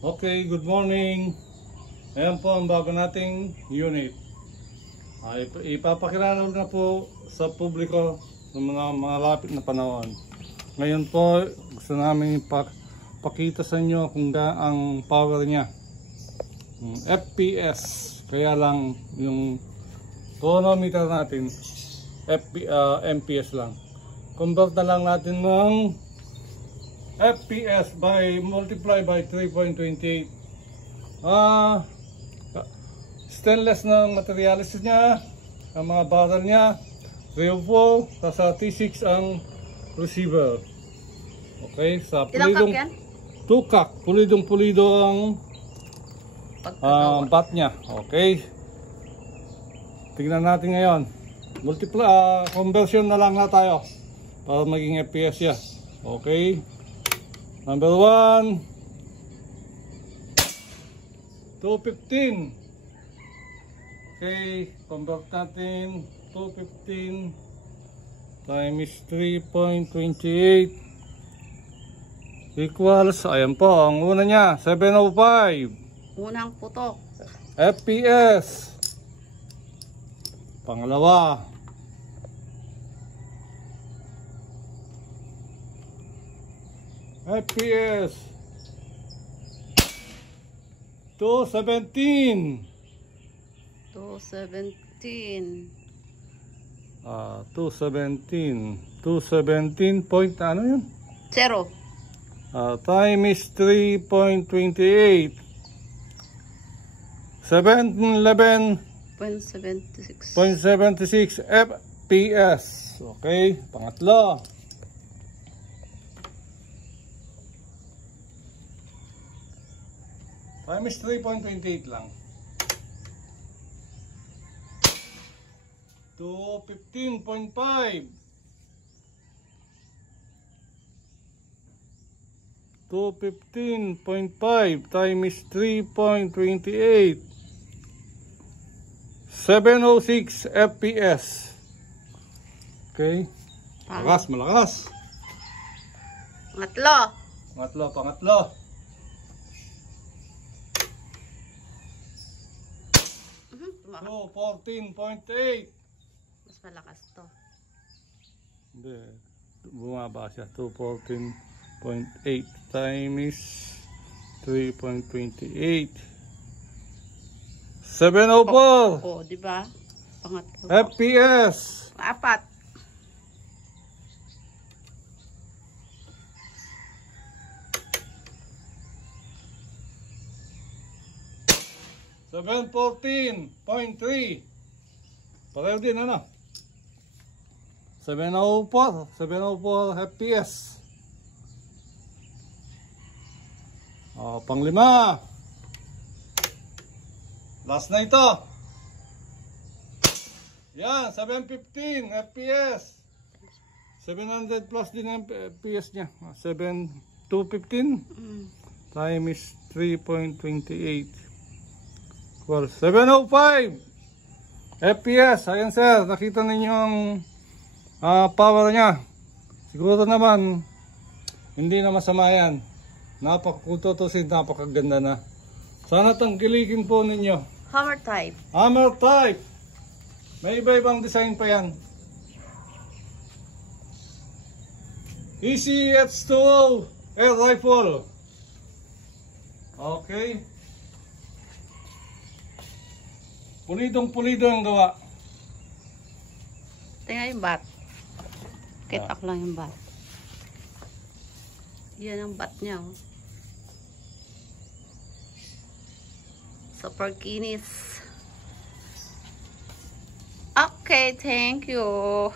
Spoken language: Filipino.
Okay, good morning. Ayan po ang bago nating unit. Ipapakilala na po sa publiko ng mga malapit na panahon. Ngayon po, gusto namin pakita sa inyo kung ang power niya. FPS. Kaya lang yung tonometer natin, MPS lang. Convert na lang natin ng FPS by multiply by 3.28. Stainless ng materialis niya, ang mga barrel niya, Revo, sa T6 ang receiver. Okay, sa pulidong tukak, pulidong-pulido ang bat niya. Okay. Tingnan natin ngayon. Conversion na lang na tayo para maging FPS siya. Okay. Number 1, 215. Okay, convert natin. 215 times 3.28 equals, ayan po, ang una niya, 705. Unang putok. FPS. Pangalawa, FPS 217. 217 point ano yun? 0. Times 3.28 711.76 FPS. Okay, pangatlo. Times 3.28 lang. 215.5. 215.5 times 3.28. 706 FPS. Okay. Malakas. Pangatlo. 14.8. Mas malakas to. Hindi. Bumaba siya. 214.8 times 3.28. 704. Oh, di ba? Pangatlo. FPS. 4. 714.3. Pareho din ano? 704 FPS. Panglima. Last na ito. Yan, 715 FPS. 700 plus din ang FPS niya. 215 times 3.28. 705 FPS. Ayan sir, nakita ninyo ang power niya. Siguro naman hindi na masama yan. Napakakututusin, napakaganda na. Sana tangkilikin po ninyo. Hammer type. May iba-ibang design pa yan. ECH2O air rifle. Okay. Pulidong-pulido ang gawa. Tingnan yung bat. Kitak lang yung bat. Yan ang bat niya. Oh. Super kinis. Okay, thank you.